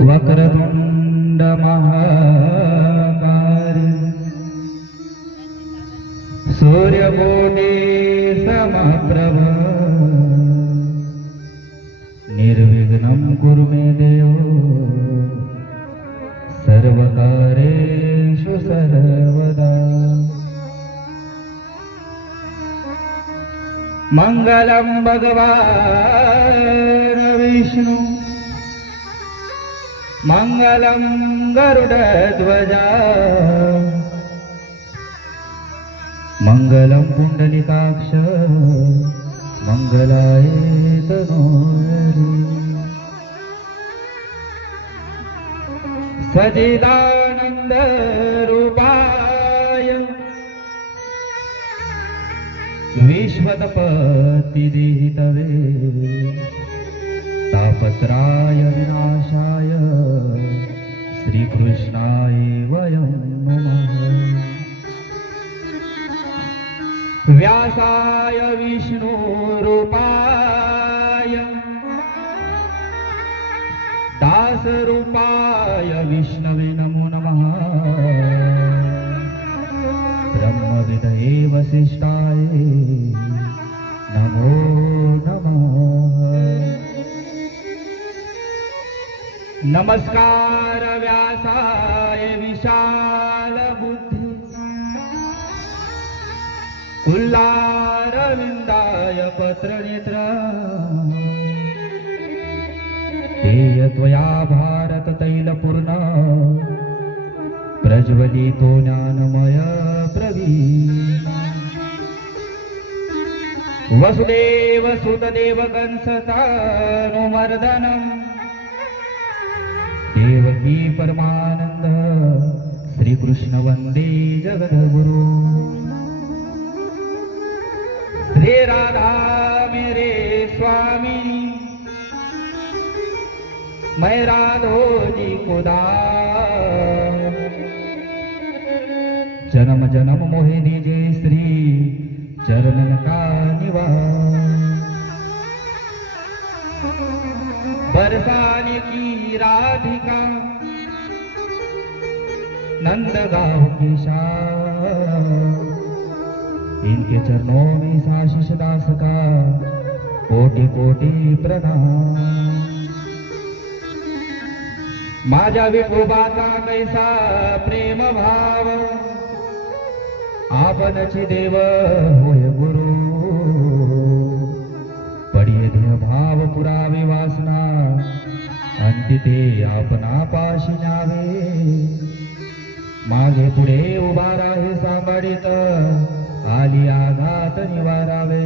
वक्रतुण्ड महाकार सूर्यकोटि समप्रभ। निर्विघ्नं कुरु मे देव। सर्वकारेषु सर्वदा। मङ्गलं भगवान् विष्णु। मङ्गलं गरुडध्वजा मङ्गलं पुण्डलिकाक्ष मङ्गलाय सचिदानन्दरूपाय विश्वतपतिदितवे तापत्राय विनाशाय श्रीकृष्णाय वयं नमः। व्यासाय विष्णुरूपाय दासरूपाय विष्णवे नमो नमः। ब्रह्मविदये वसिष्ठाय नमस्कार व्यासाय विशाल बुद्धी। उल्लारविन्दाय पत्रनेत्र। तेय त्वया भारत प्रज्वलितो ज्ञानमय प्रवीण। वसुदेव सुतदेव कंसतानुमर्दनम्। मी परमानंद श्रीकृष्ण वंदे जगद्गुरु। श्री राधा मेरे स्वामी मैं राधो जी को जन्म जन्म मोहे श्री चरणन का निवास। बरसाने की राधिका। नंदगांव की शान। इनके चरणों में साशिष दास का कोटि कोटि प्रणाम। माझ्या विठोबाचा कैसा प्रेम भाव आपणची देव होय गुरु। पडिये देह भाव पुरावे वासना अंतिते आपणा पाशी न्यावे मागे पुढे उभा राहे सांभाळीत आली आघात निवारावे।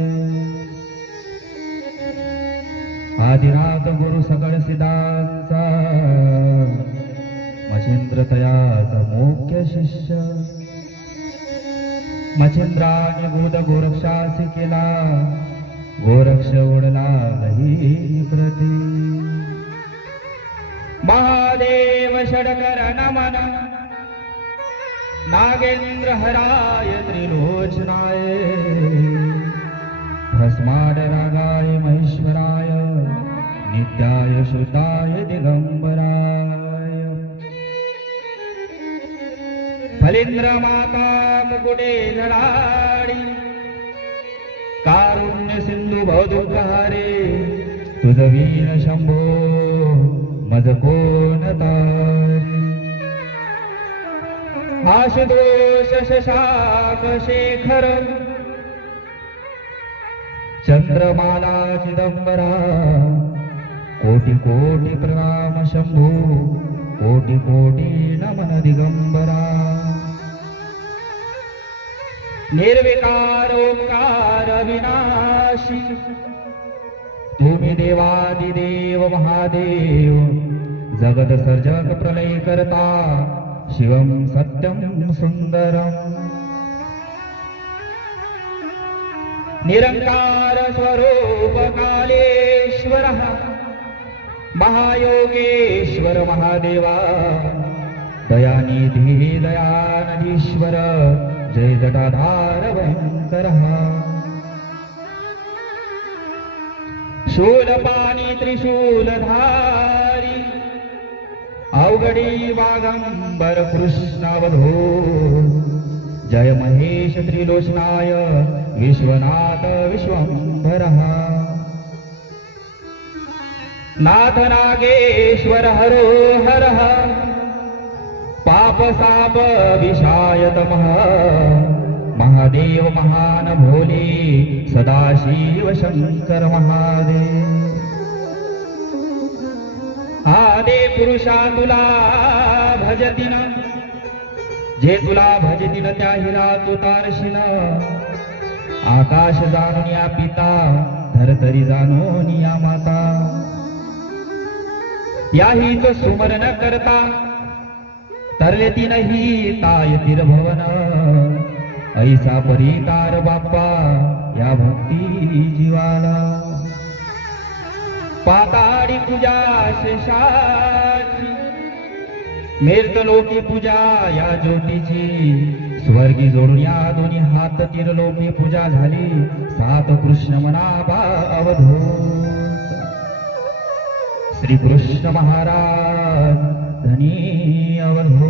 आदिनाथ गुरु सगळ सिद्धांचा मचिंद्र तयाचा मुख्य शिष्य। मच्छिंद्राने गोद गोरक्षासी केला ગોરક્ષ ઉડલા દહી પ્રતિ મહાદેવ ષડકર નમન નાગેન્દ્ર હરાય ત્રિલોચનાય ભસ્માડ રાગાય મહેશ્વરાય નિત્યાય શુદ્ધાય દિગંબરાય ફલિન્દ્ર માતા મુકુટે જડાડી कारुण्य सिंधू भवदुःखहारे तुझ वीण शंभो मज कोण तारी आशुदोष शशाक शेखर चंद्रमाला चिदंबरा कोटि कोटि प्रणाम शंभू कोटी कोटी नमन दिगंबरा निर्विकारोकार विनाशी तुम्ही देवादिदेव महादेव जगत सर्जक प्रलय करता शिवम सत्यम सुंदरम निरंकार स्वरूप कालेश्वर महायोगेश्वर महादेवा दयानिधी दयानधीश्वर। जय जटाधार भयंकर शूलपाणी त्रिशूलधारी अवघडी वागंबर कृष्णावधो। जय महेश त्रिलोचनाय विश्वनाथ विश्वंभर। नाथ नागेश्वर हरो हर साप विषायतमः महादेव महान भोले सदाशिव शंकर महादेव। आदे पुरुषा तुला भजतीन जे तुला भजतीन त्या हिरा तो तारशिन आकाश जाणून या पिता धरतरी जाणून या माता। याही तो सुमरण करता तरवेती नाही ताय तिरभवन. ऐसा परितार बाप्पा या भक्ती जीवाला. पाताळी पूजा शेषाची मेर्तलोकी पूजा या ज्योतीची. स्वर्गी जोडून या दोन्ही हात तिरलोकी पूजा झाली. सात कृष्ण मना अवधू श्री कृष्ण महाराज धनी भू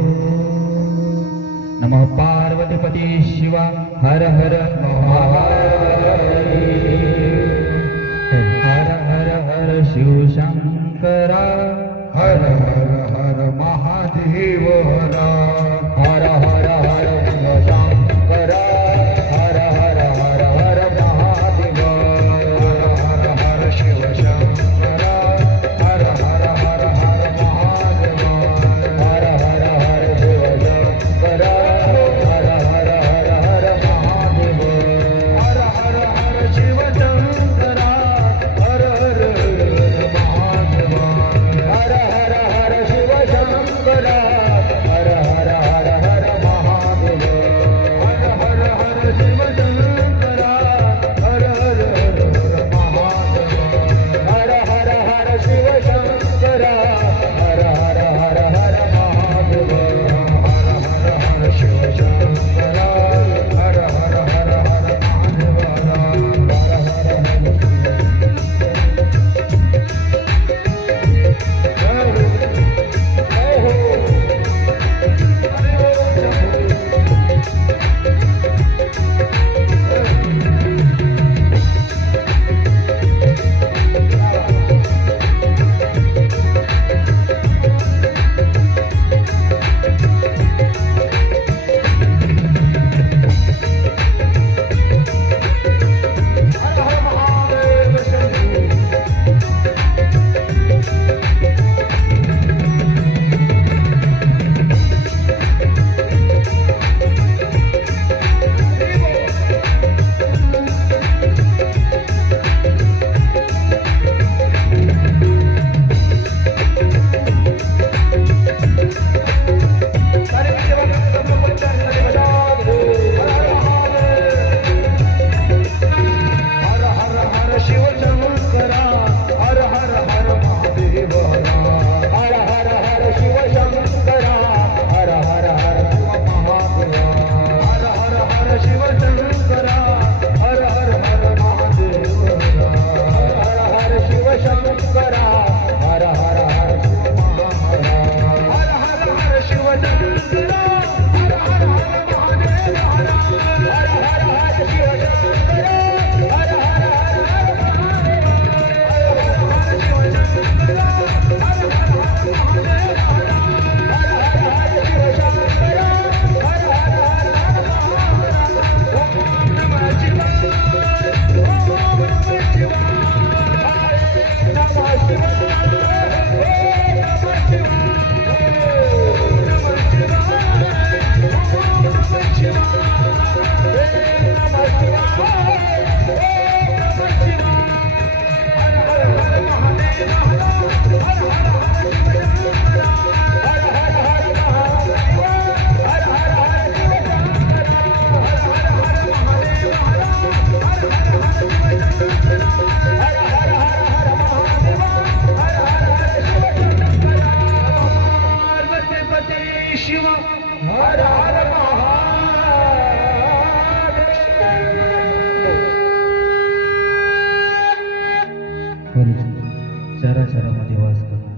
नमः पार्वतीपति शिव हर हर हर हर हर शिव शङ्कर हर हर हर महादेव। शहरा शहरामध्ये वास करणार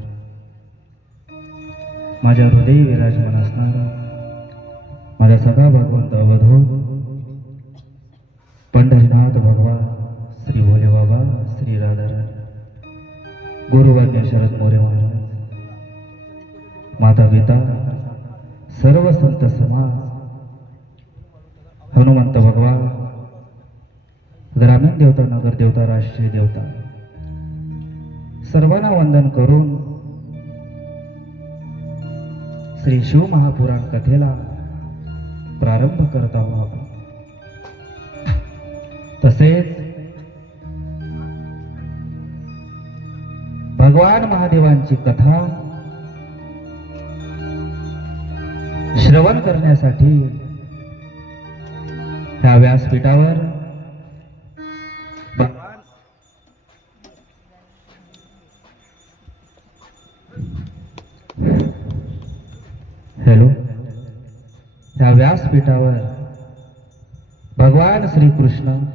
माझ्या हृदय विराजमान असणारा माझ्या सदा भगवंत अवधो पंढरीनाथ भगवान श्री भोले बाबा श्री राधाराणी गुरुवान्य शरद मोरे महाराज माता पिता सर्व संत समाज हनुमंत भगवान ग्रामीण देवता नगर देवता राष्ट्रीय देवता सर्वांना वंदन करून श्री शिव महापुराण कथेला प्रारंभ करत आहोत आपण. तसेच भगवान महादेवांची कथा श्रवण करण्यासाठी त्या व्यासपीठावर भगवान श्रीकृष्ण.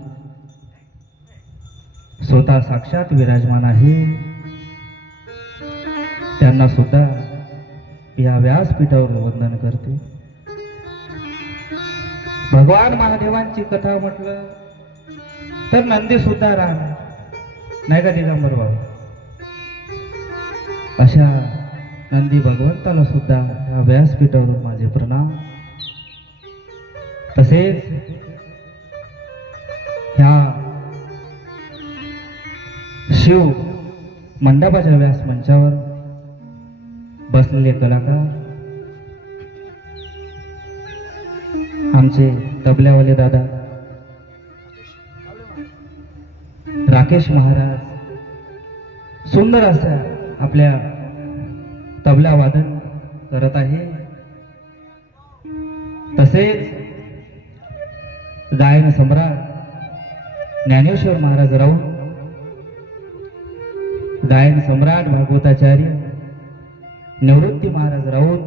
स्वतः साक्षात विराजमान आहे. त्यांना सुद्धा या व्यासपीठावर वंदन करते. भगवान महादेवांची कथा म्हटलं तर नंदी सुद्धा राहणार. नाही का दिगंबर बाबा अशा नंदी भगवंताला सुद्धा या व्यासपीठावर माझे प्रणाम. तसेच शिव मंडपाच्या व्यास मंचावर बसलेले कलाकार आमचे तबल्यावाले दादा राकेश महाराज सुंदर असा आपल्या तबला वादन करत आहे. तसेच गायन सम्राट ज्ञानेश्वर महाराज राऊत गायन सम्राट भागवताचार्य निवृत्ती महाराज राऊत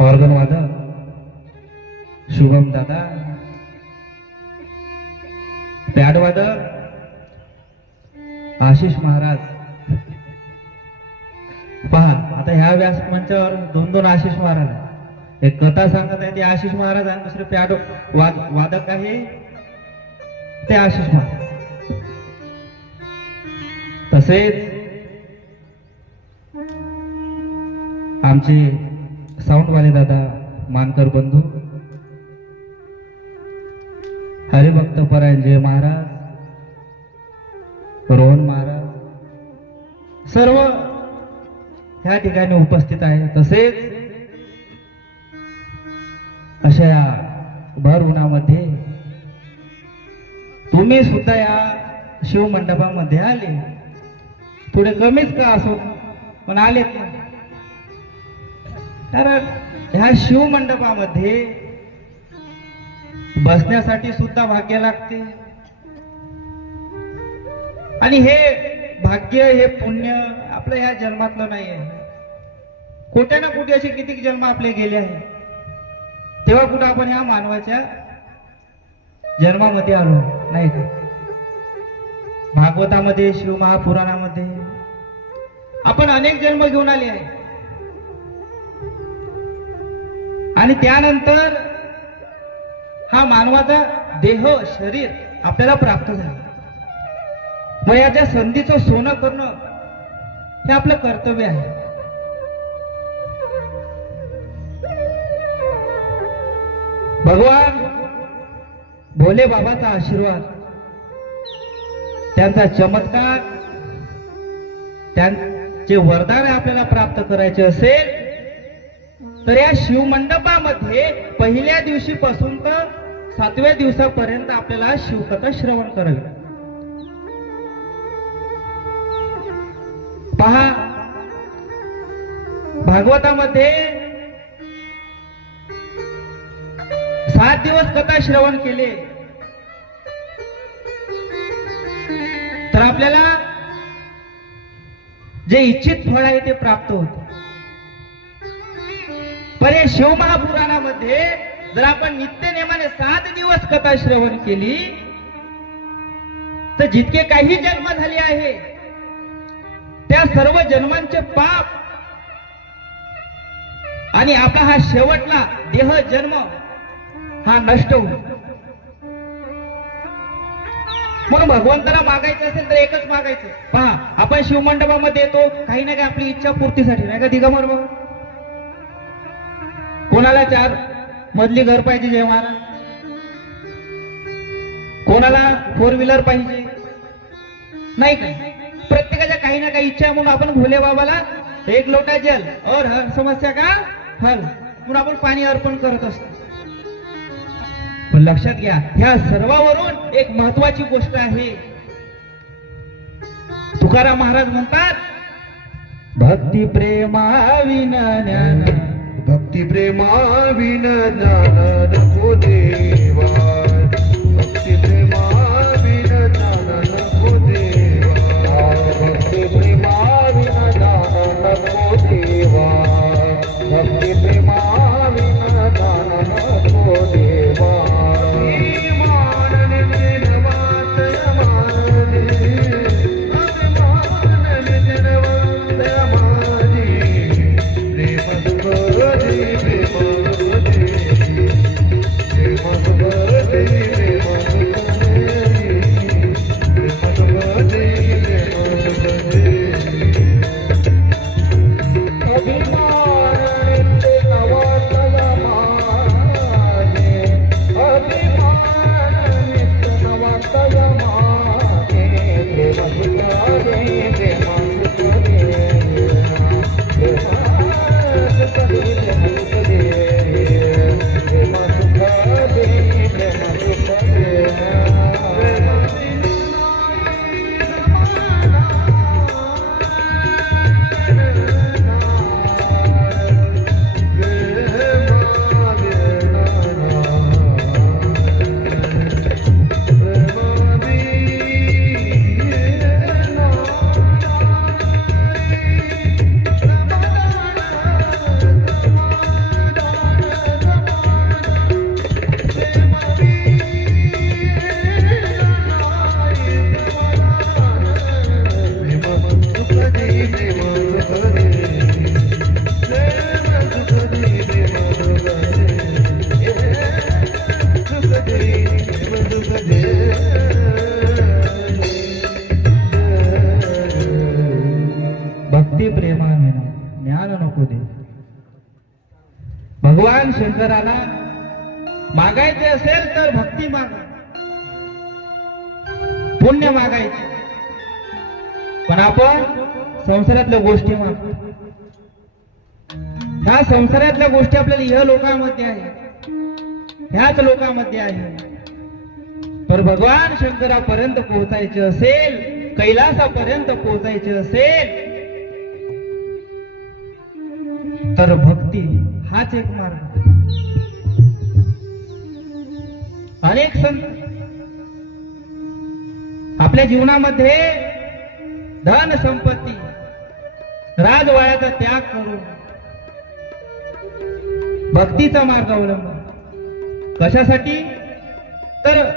ऑर्गन वादक शुभम दादा पॅड वादक आशिष महाराज. पहा आता ह्या व्यासमंचावर दोन दोन आशिष महाराज. एक कथा सांगत आहे ते आशिष महाराज आणि दुसरे पॅड वाद वादक आहे ते आशिष महाराज. तसेच आमचे साऊंडवाले दादा मानकर बंधू हरिभक्त परांजय महाराज रोहन महाराज सर्व ह्या ठिकाणी उपस्थित आहे. तसेच अशा या भर उन्हामध्ये तुम्ही सुद्धा या शिव मंडपामध्ये आले. थोडे कमीच का असो? पण आलेत ना. कारण ह्या शिवमंडपामध्ये बसण्यासाठी सुद्धा भाग्य लागते. आणि हे भाग्य हे पुण्य आपलं ह्या जन्मातलं नाही आहे कुठे ना कुठे असे किती जन्म आपले गेले आहे तेव्हा कुठं आपण ह्या मानवाच्या जन्मामध्ये आलो? नाही का? भागवतामध्ये शिव महापुराणामध्ये आपण अनेक जन्म घेऊन आले आहे. आणि त्यानंतर हा मानवाचा देह शरीर आपल्याला प्राप्त झाला. मग याच्या संधीचं सोनं करणं हे आपलं कर्तव्य आहे. भगवान भोले बाबाचा आशीर्वाद त्यांचा चमत्कार जे वरदान आपल्याला प्राप्त करायचे असेल तर या शिवमंडपामध्ये पहिल्या दिवशीपासून तर सातव्या दिवसापर्यंत आपल्याला शिवकथा श्रवण करावी पहा भागवतामध्ये सात दिवस कथा श्रवण केले तर आपल्याला जे इच्छित फळ आहे ते प्राप्त होते. पण हे शिवमहापुराणामध्ये जर आपण नित्यनेमाने सात दिवस कथा श्रवण केली तर जितके काही जन्म झाले आहे त्या सर्व जन्मांचे पाप आणि आपला हा शेवटला देह जन्म हा नष्ट होईल. मग भगवंताला मागायचं असेल तर एकच मागायचं. पहा आपण शिवमंडपामध्ये येतो काही ना काही आपली इच्छा पूर्तीसाठी नाही का दिगंबर बाबा? कोणाला चार मधली घर पाहिजे जय महाराज? कोणाला फोर व्हीलर पाहिजे? नाही का? प्रत्येकाच्या काही ना काही इच्छा म्हणून आपण भोले बाबाला एक लोटा जल और हर समस्या का? हल म्हणून आपण पाणी अर्पण करत असतो. पण लक्षात घ्या ह्या सर्वावरून एक महत्वाची गोष्ट आहे. तुकाराम महाराज म्हणतात भक्ती प्रेमा ज्ञान भक्ती प्रेमा विन ज्ञान नको देवा। भक्ती प्रेमा विन ज्ञान नको देवा। भक्ती प्रेमाविना ज्ञान नको देवा। भक्ती प्रेमाविना ज्ञान नको देवा। शंकराला मागायचे असेल तर भक्ती मागा. पुण्य मागायचे. पण आपण संसारातल्या गोष्टी मागतो. ह्या संसारातल्या गोष्टी आपल्याला ह्या लोकांमध्ये आहे. ह्याच लोकांमध्ये आहे. पर भगवान शंकरापर्यंत पोहोचायचे असेल कैलासापर्यंत पोहोचायचे असेल तर भक्ती हाच एक मार्ग अनेक संत आपल्या जीवनामध्ये धन संपत्ती राजवाड्याचा त्याग करून भक्तीचा मार्ग अवलंब कशासाठी? तर